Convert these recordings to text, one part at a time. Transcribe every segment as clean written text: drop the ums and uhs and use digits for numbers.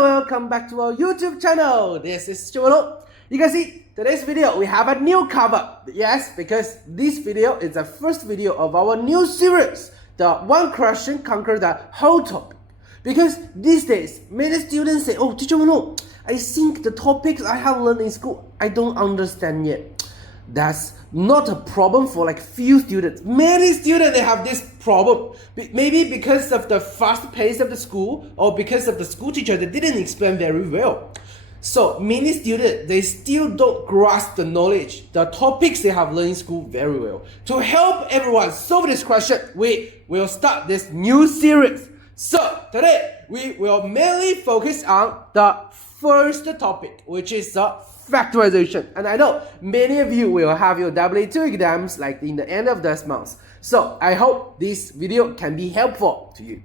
welcome back to our YouTube channel. This is Cholo. You can see today's video we have a new cover. Yes, because this video is the first video of our new series, the one question conquer the whole topic. Because these days many students say, oh teacher, no, I think the topics I have learned in school I don't understand yet. That's not a problem for like few students. Many students they have this problem. Maybe because of the fast pace of the school or because of the school teacher that didn't explain very well. So many students they still don't grasp the knowledge, the topics they have learned in school very well. To help everyone solve this question, we will start this new series. So today we will mainly focus on the first topic, which is the factorization. And I know many of you will have your W2 exams like in the end of this month. So I hope this video can be helpful to you.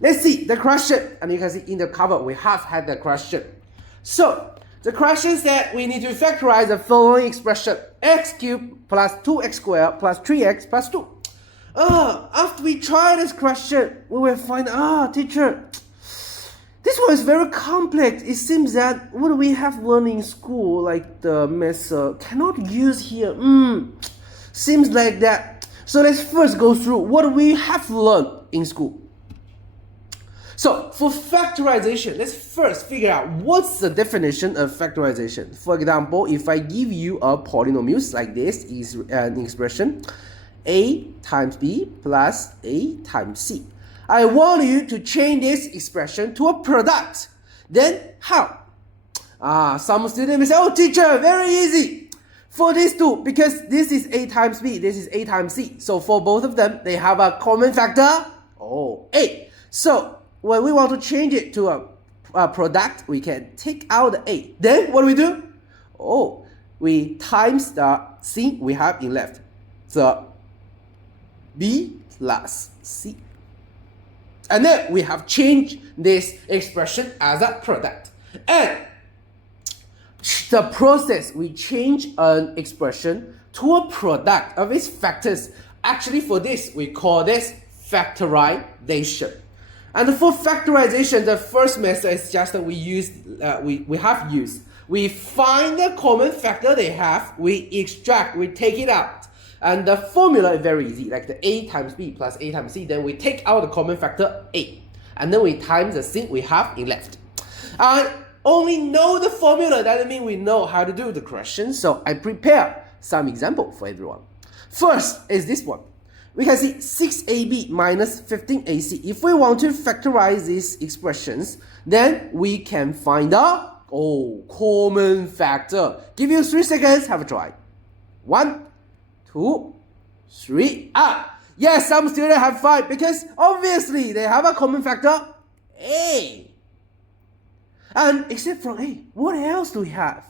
Let's see the question. And you can see in the cover we have had the question. So the question said we need to factorize the following expression: x cubed plus 2x squared plus 3x plus 2. After we try this question, we will find, teacher, this one is very complex. It seems that what we have learned in school, like the method, cannot use here. Seems like that. So let's first go through what we have learned in school. So for factorization, let's first figure out what's the definition of factorization. For example, if I give you a polynomial like this is an expression, a times b plus a times c. I want you to change this expression to a product. Then how? Some students may say, oh teacher, very easy. For these two, because this is a times b, this is a times c. So for both of them, they have a common factor, a. So when we want to change it to a product, we can take out the a. Then what do? We times the c we have in left. So b plus c. And then we have changed this expression as a product. And the process we change an expression to a product of its factors. Actually for this, we call this factorization. And for factorization, the first method is just that we find the common factor they have, we extract, we take it out. And the formula is very easy, like the a times b plus a times c. Then we take out the common factor a. And then we times the c we have in left. And only know the formula doesn't mean we know how to do the question. So I prepare some example for everyone. First is this one. We can see 6ab minus 15ac. If we want to factorize these expressions, then we can find a common factor. Give you 3 seconds, have a try. 1, 2, 3. Yes, some students have 5 because obviously they have a common factor a. And except from a, what else do we have?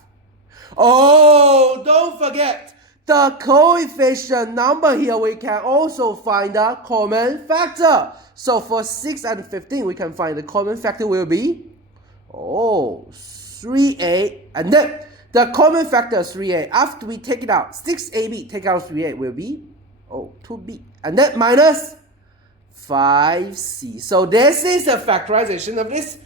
Don't forget the coefficient number here. We can also find a common factor. So for 6 and 15, we can find the common factor will be 3a. And then the common factor is 3a. After we take it out, 6ab take out 3a will be 2b. And then minus 5c. So this is a factorization of this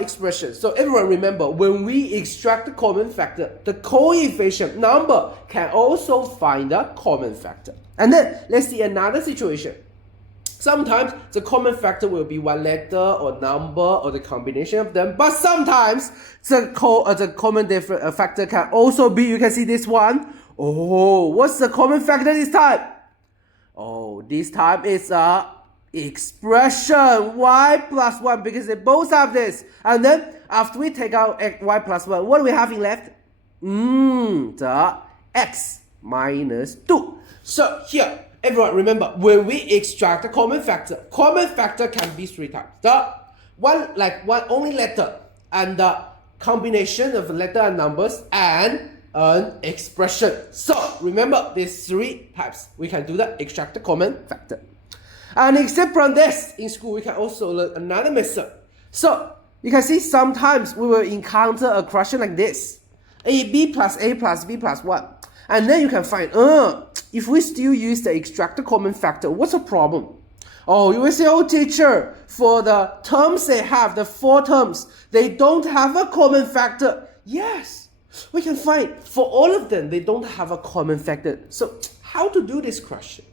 expression. So everyone remember, when we extract the common factor, the coefficient number can also find a common factor. And then let's see another situation. Sometimes the common factor will be one letter or number or the combination of them. But sometimes the common factor can also be, you can see this one. What's the common factor this time? This time it's a expression y plus 1 because they both have this. And then after we take out y plus 1, what do we have in left? The x minus 2. So here, everyone remember, when we extract the common factor can be 3 times. The one only letter and the combination of letter and numbers and an expression. So remember these 3 types. We can do the extract the common factor. And except from this, in school we can also learn another method. So you can see sometimes we will encounter a question like this: ab plus b plus 1. And then you can find, if we still use the extract the common factor, what's the problem? Oh, you will say, oh teacher, for the terms they have, the 4 terms, they don't have a common factor. Yes, we can find for all of them, they don't have a common factor. So how to do this question?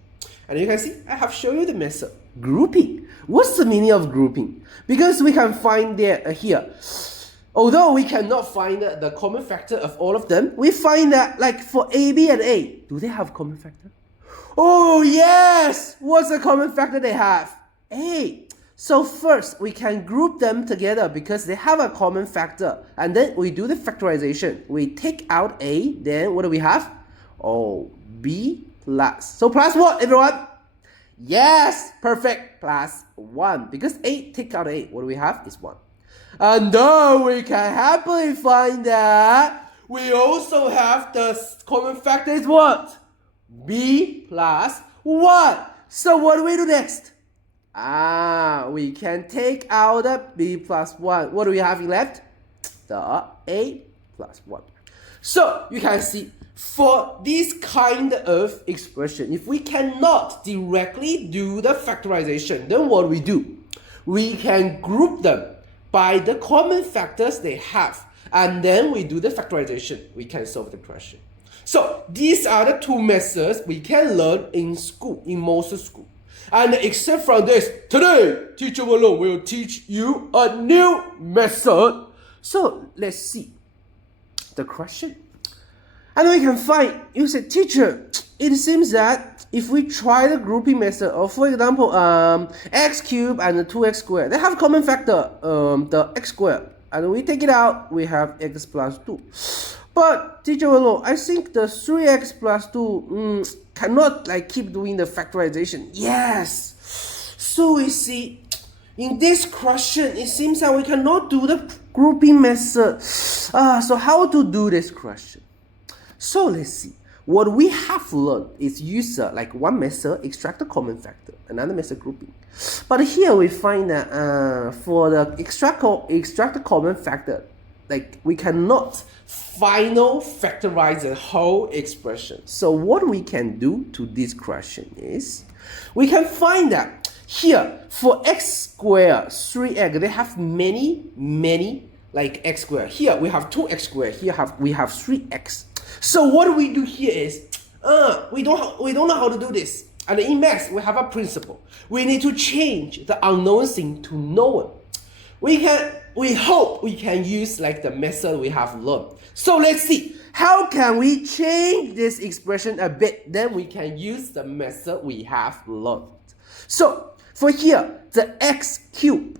And you can see, I have shown you the method. Grouping. What's the meaning of grouping? Because we can find that here. Although we cannot find the common factor of all of them, we find that like for A, B, and A, do they have common factor? Oh yes! What's the common factor they have? A. So first, we can group them together because they have a common factor. And then we do the factorization. We take out A, then what do we have? Oh, B plus. So plus what, everyone? Yes, perfect, plus 1. Because A, take out A, what do we have? Is 1. And then we can happily find that we also have the common factor is what? B plus 1. So what do we do next? We can take out the B plus 1. What do we have left? The A plus 1. So you can see, for this kind of expression, if we cannot directly do the factorization, then what we do? We can group them by the common factors they have, and then we do the factorization. We can solve the question. So these are the 2 methods we can learn in school, in most schools. And except from this, today, Teacher Walong will teach you a new method. So let's see the question. And we can find, you say, teacher, it seems that if we try the grouping method, or for example, x cubed and the 2x squared, they have common factor, the x squared. And we take it out, we have x plus 2. But teacher Walong, I think the 3x plus 2 cannot like keep doing the factorization. Yes. So we see, in this question, it seems that we cannot do the grouping method. So how to do this question? So let's see. What we have learned is use like one method, extract the common factor, another method grouping. But here we find that for the extract the common factor, like we cannot final factorize the whole expression. So what we can do to this question is, we can find that here for x squared, 3x, they have many like x squared. Here we have 2x squared, here we have 3x. So what we do here is, we don't know how to do this. And in math, we have a principle. We need to change the unknown thing to known. We hope we can use like the method we have learned. So let's see, how can we change this expression a bit? Then we can use the method we have learned. So for here, the x cubed,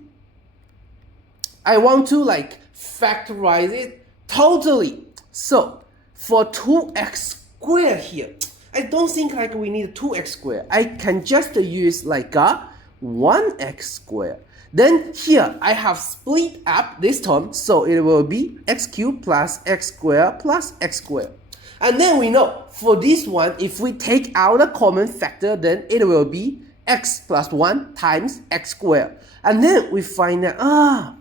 I want to like factorize it totally. So for 2x squared here, I don't think like we need 2x squared. I can just use like a 1x squared. Then here I have split up this term, so it will be x cubed plus x squared plus x squared. And then we know for this one, if we take out a common factor, then it will be x plus 1 times x squared. And then we find that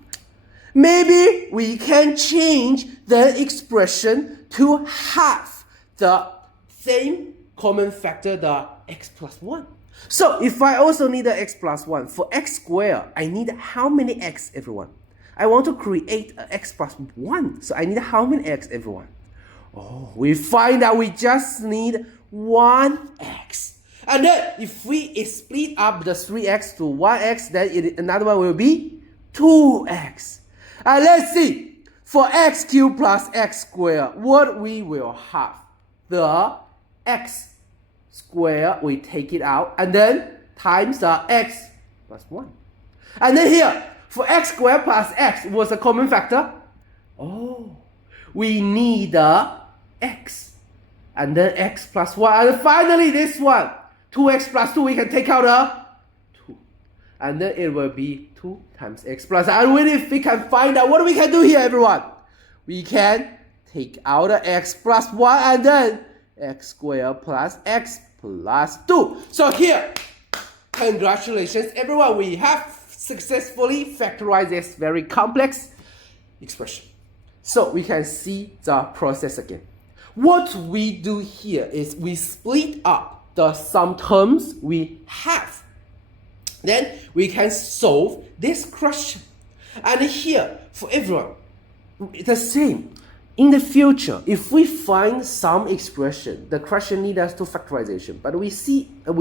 maybe we can change the expression to have the same common factor, the x plus 1. So if I also need the x plus 1, for x squared, I need how many x, everyone? I want to create an x plus 1. So I need how many x, everyone? Oh, we find that we just need 1x. And then if we split up the 3x to 1x, then another one will be 2x. And let's see, for x cubed plus x squared, what we will have? The x squared, we take it out, and then times the x plus 1. And then here, for x squared plus x, what's the common factor? Oh, we need the x. And then x plus 1. And finally, this one, 2x plus 2, we can take out a 2. And then it will be 2 times x plus. And if we can find out, what we can do here, everyone? We can take out the x plus 1 and then x squared plus x plus 2. So here, congratulations everyone, we have successfully factorized this very complex expression. So we can see the process again. What we do here is we split up the sum terms we have. then we can solve this question. And here, for everyone, the same. In the future, if we find some expression, the question leads us to factorization, but we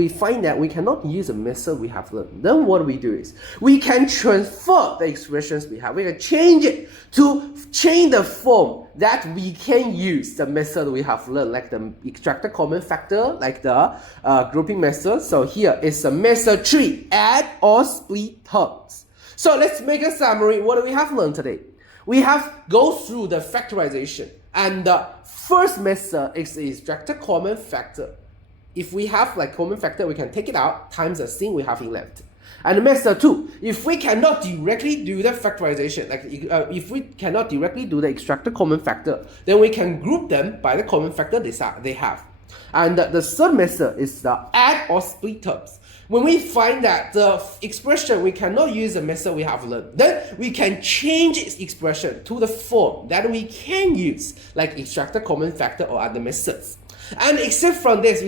find that we cannot use the method we have learned, then what we do is, we can transfer the expressions we have, we can change it to change the form that we can use the method we have learned, like the extracted common factor, like the grouping method. So here is a method 3, add or split terms. So let's make a summary. What do we have learned today? We have go through the factorization, and the first method is the extracted common factor. If we have like common factor, we can take it out times the thing we have in left. And method 2, if we cannot directly do the factorization, like if we cannot directly do the extracted common factor, then we can group them by the common factor they have. And the third method is the add or split terms. When we find that the expression we cannot use the method we have learned, then we can change its expression to the form that we can use, like extracted common factor or other methods. And except from this,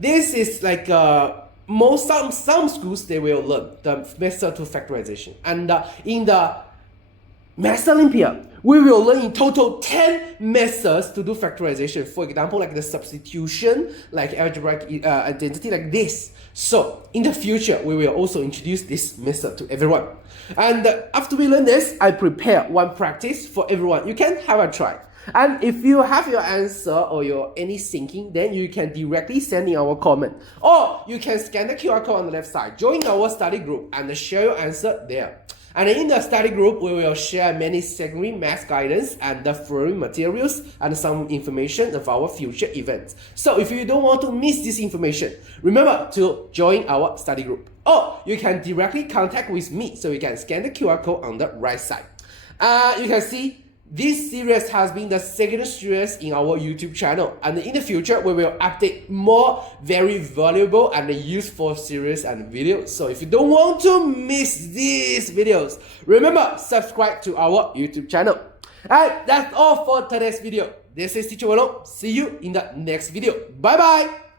this is like some schools they will learn the method to factorization. And in the Math Olympiad, we will learn in total 10 methods to do factorization. For example, like the substitution, like algebraic identity, like this. So in the future, we will also introduce this method to everyone. And after we learn this, I prepare one practice for everyone. You can have a try. And if you have your answer or your any thinking, then you can directly send in our comment. Or you can scan the QR code on the left side, join our study group, and share your answer there. And in the study group, we will share many secondary math guidance and the free materials and some information of our future events. So if you don't want to miss this information, remember to join our study group. Or you can directly contact with me, so you can scan the QR code on the right side. You can see this series has been the second series in our YouTube channel, and in the future we will update more very valuable and useful series and videos. So if you don't want to miss these videos, remember subscribe to our YouTube channel. And that's all for today's video. This is Teacher Walong. See you in the next video. Bye bye.